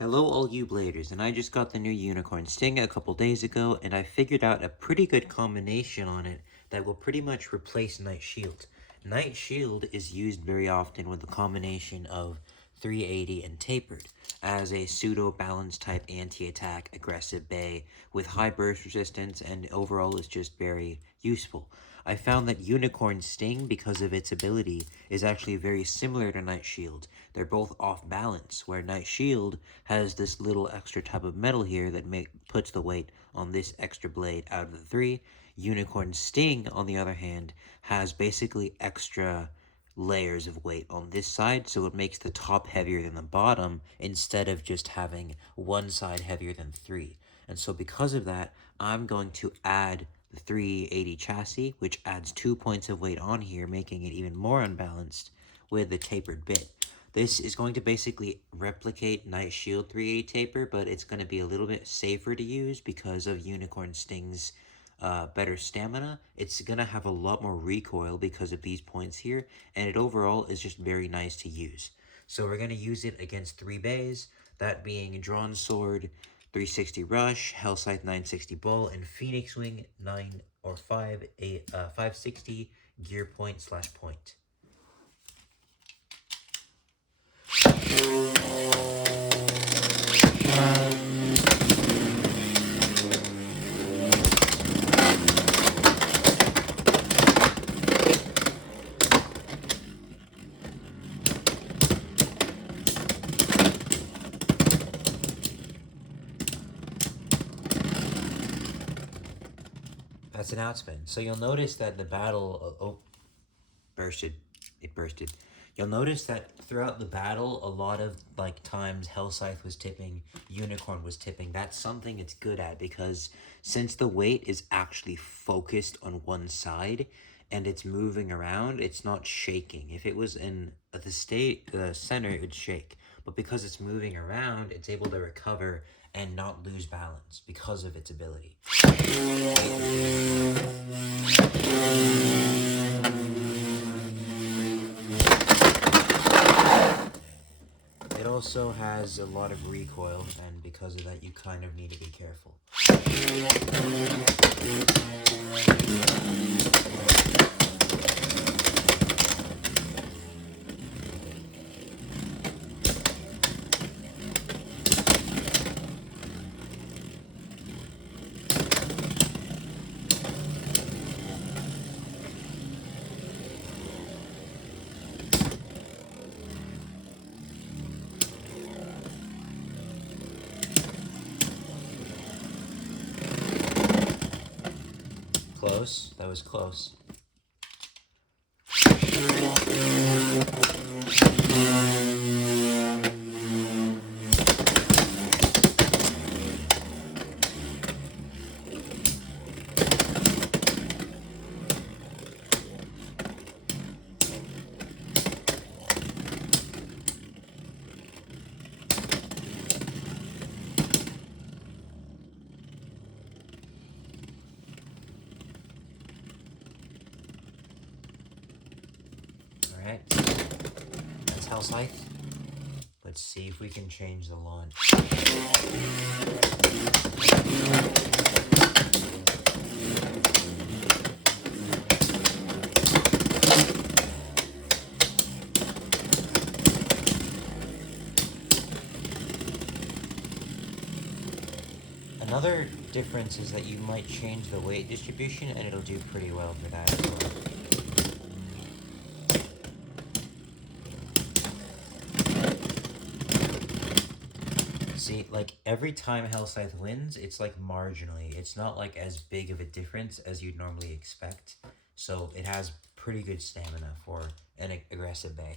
Hello all you bladers, and I just got the new Unicorn Sting a couple days ago, and I figured out a pretty good combination on it that will pretty much replace Night Shield. Night Shield is used very often with a combination of 380 and Tapered, as a pseudo-balance type anti-attack aggressive bay with high burst resistance, and overall is just very useful. I found that Unicorn Sting, because of its ability, is actually very similar to Night Shield. They're both off balance, where Night Shield has this little extra type of metal here that puts the weight on this extra blade out of the three. Unicorn Sting, on the other hand, has basically extra layers of weight on this side, so it makes the top heavier than the bottom instead of just having one side heavier than three. And so because of that, I'm going to add the 380 chassis, which adds 2 points of weight on here, making it even more unbalanced with the tapered bit. This is going to basically replicate Night Shield 380 taper, but it's going to be a little bit safer to use because of Unicorn Sting's better stamina. It's going to have a lot more recoil because of these points here, and it overall is just very nice to use. So we're going to use it against 3 bays, that being Drawn Sword, 360 Rush, Hellscythe 960 Bull, and Phoenix Wing 9 or 560 gear point/point. That's an outspin. So you'll notice that the battle... bursted. It bursted. You'll notice that throughout the battle, a lot of times Hellscythe was tipping, Unicorn was tipping. That's something it's good at because since the weight is actually focused on one side and it's moving around, it's not shaking. If it was in the center, it would shake. But because it's moving around, it's able to recover and not lose balance because of its ability. It also has a lot of recoil, and because of that, you kind of need to be careful. Close. That was close. Alright, that's Hellscythe. Let's see if we can change the launch. Another difference is that you might change the weight distribution and it'll do pretty well for that as well. See, every time Hellscythe wins, it's marginally. It's not as big of a difference as you'd normally expect. So it has pretty good stamina for an aggressive bay.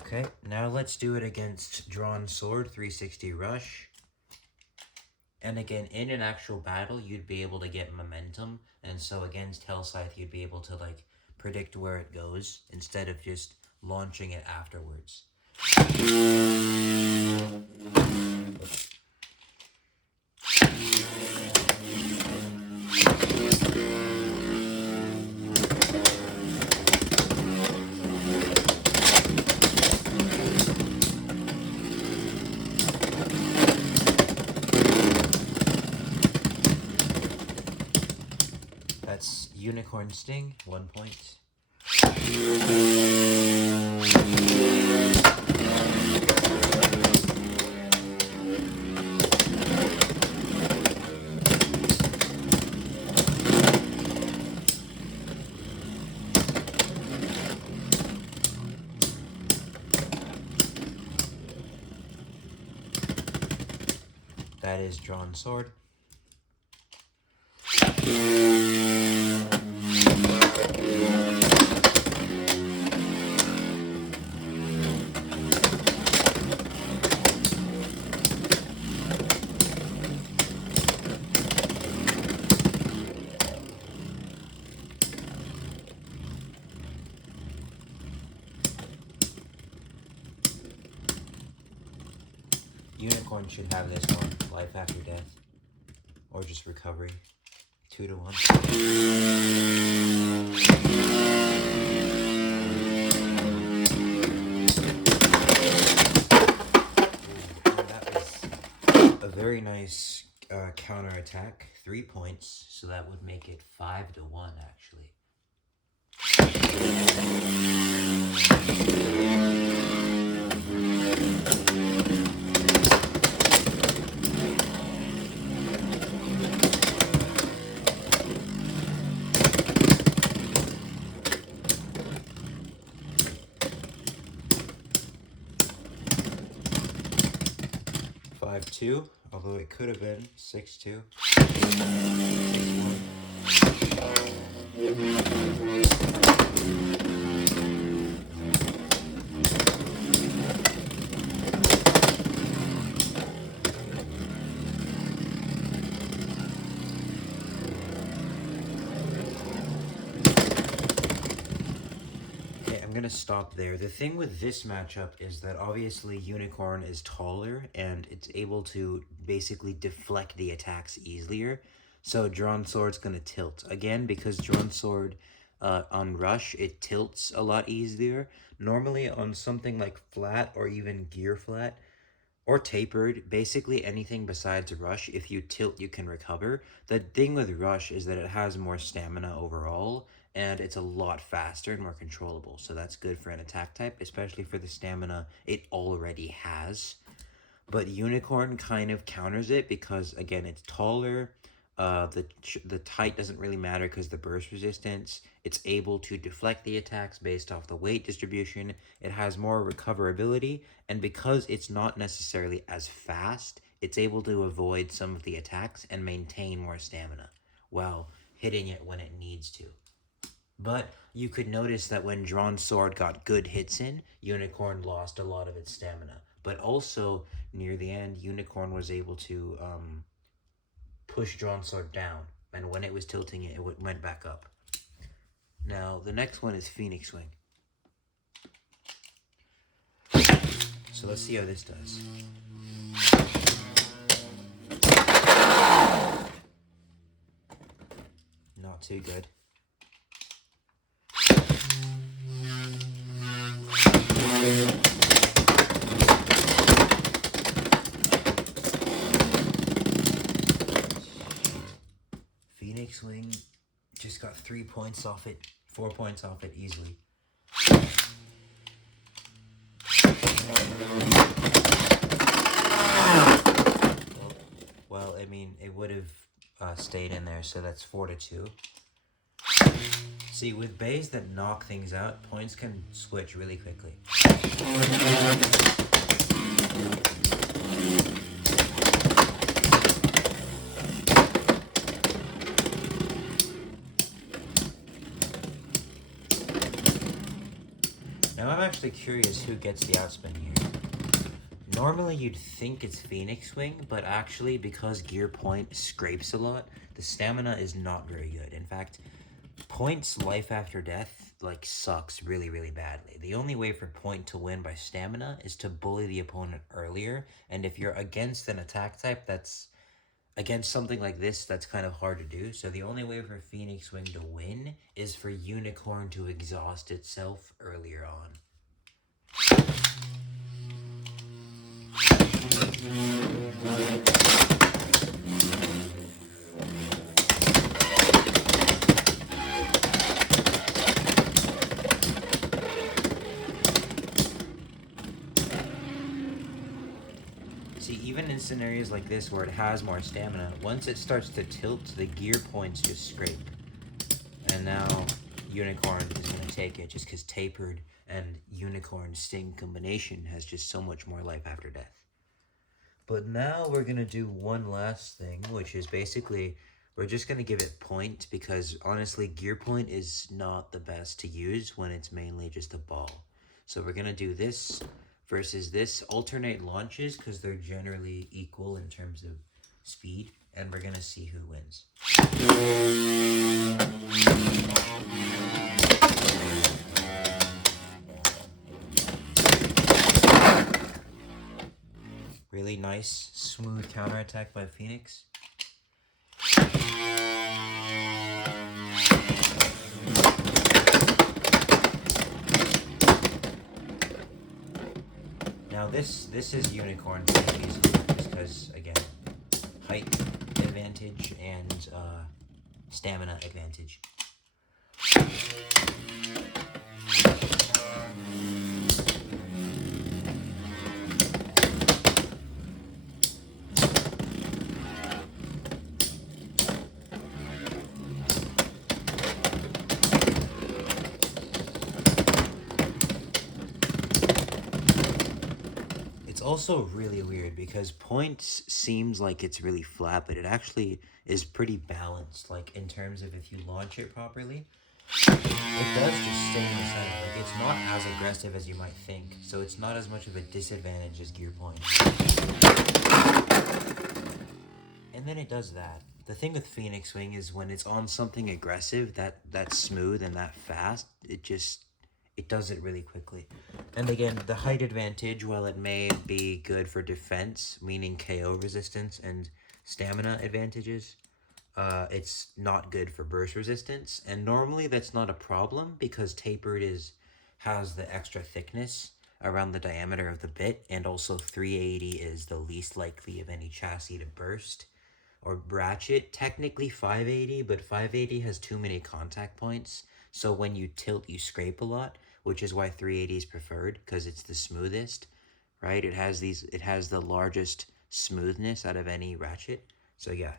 Okay, now let's do it against Drawn Sword, 360 Rush. And again, in an actual battle, you'd be able to get momentum. And so against Hellscythe, you'd be able to, predict where it goes instead of just launching it afterwards. That's Unicorn Sting, 1 point. That is Drawn Sword. Unicorn should have this one, Life After Death, or just Recovery, 2 to 1. That was a very nice counter attack, 3 points, so that would make it 5 to 1 actually. Although it could have been 6-2. I'm gonna stop there. The thing with this matchup is that obviously Unicorn is taller and it's able to basically deflect the attacks easier. So Drawn Sword's gonna tilt. Again, because Drawn Sword on Rush, it tilts a lot easier. Normally on something like Flat or even Gear Flat or Tapered, basically anything besides Rush, if you tilt, you can recover. The thing with Rush is that it has more stamina overall, and it's a lot faster and more controllable. So that's good for an attack type, especially for the stamina it already has. But Unicorn kind of counters it because, again, it's taller. The height doesn't really matter because the burst resistance. It's able to deflect the attacks based off the weight distribution. It has more recoverability. And because it's not necessarily as fast, it's able to avoid some of the attacks and maintain more stamina while hitting it when it needs to. But you could notice that when Drawn Sword got good hits in, Unicorn lost a lot of its stamina. But also, near the end, Unicorn was able to push Drawn Sword down. And when it was tilting it, it went back up. Now, the next one is Phoenix Wing. So let's see how this does. Not too good. Phoenix Wing just got 3 points off it, 4 points off it easily. Well, I mean, it would have stayed in there, so that's 4 to 2. See, with bays that knock things out, points can switch really quickly. Now I'm actually curious who gets the outspin here. Normally you'd think it's Phoenix Wing, but actually because Gear Point scrapes a lot, the stamina is not very good. In fact, Point's Life After Death sucks really, really badly. The only way for Point to win by stamina is to bully the opponent earlier, and if you're against an attack type that's against something like this, that's kind of hard to do. So the only way for Phoenix Wing to win is for Unicorn to exhaust itself earlier on. scenarios like this where it has more stamina, once it starts to tilt, the gear points just scrape. And now Unicorn is going to take it just because Tapered and Unicorn Sting combination has just so much more life after death. But now we're going to do one last thing, which is basically we're just going to give it point because honestly, gear point is not the best to use when it's mainly just a ball. So we're going to do this versus this, alternate launches because they're generally equal in terms of speed, and we're going to see who wins. Really nice, smooth counterattack by Phoenix. Now this is Unicorn pretty easy, just because, again, height advantage and stamina advantage. It's also really weird because points seems like it's really flat, but it actually is pretty balanced. Like in terms of if you launch it properly, it does just stay in the center. Like it's not as aggressive as you might think, so it's not as much of a disadvantage as gear point. And then it does that. The thing with Phoenix Wing is when it's on something aggressive, that's smooth and that fast, it does it really quickly. And again, the height advantage, while it may be good for defense, meaning KO resistance and stamina advantages, it's not good for burst resistance. And normally that's not a problem because Tapered has the extra thickness around the diameter of the bit, and also 380 is the least likely of any chassis to burst or ratchet. Technically 580, but 580 has too many contact points, so when you tilt you scrape a lot, which is why 380 is preferred because it's the smoothest, right? It has the largest smoothness out of any ratchet. So yeah,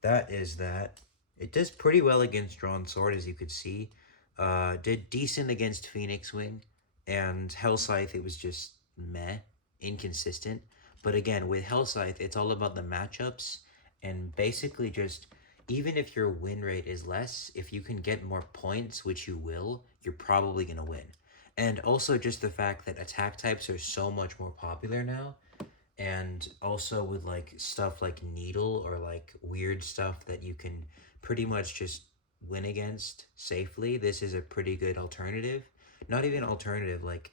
that is that. It does pretty well against Drawn Sword, as you could see. Did decent against Phoenix Wing, and Hellscythe, it was just meh, inconsistent. But again, with Hellscythe, it's all about the matchups, and basically just, even if your win rate is less, if you can get more points, which you will, you're probably going to win. And also just the fact that attack types are so much more popular now, and also with like stuff like Needle or like weird stuff that you can pretty much just win against safely, this is a pretty good alternative. Not even alternative, like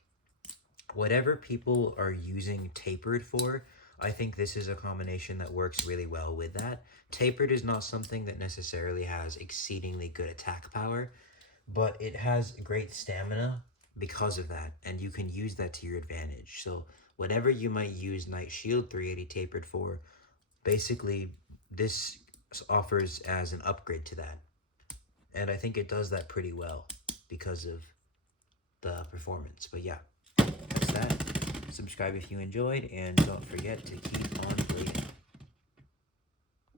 whatever people are using Tapered for, I think this is a combination that works really well with that. Tapered is not something that necessarily has exceedingly good attack power, but it has great stamina because of that, and you can use that to your advantage. So whatever you might use Knight Shield 380 Tapered for, basically this offers as an upgrade to that. And I think it does that pretty well because of the performance. But yeah, that's that. Subscribe if you enjoyed, and don't forget to keep on blading.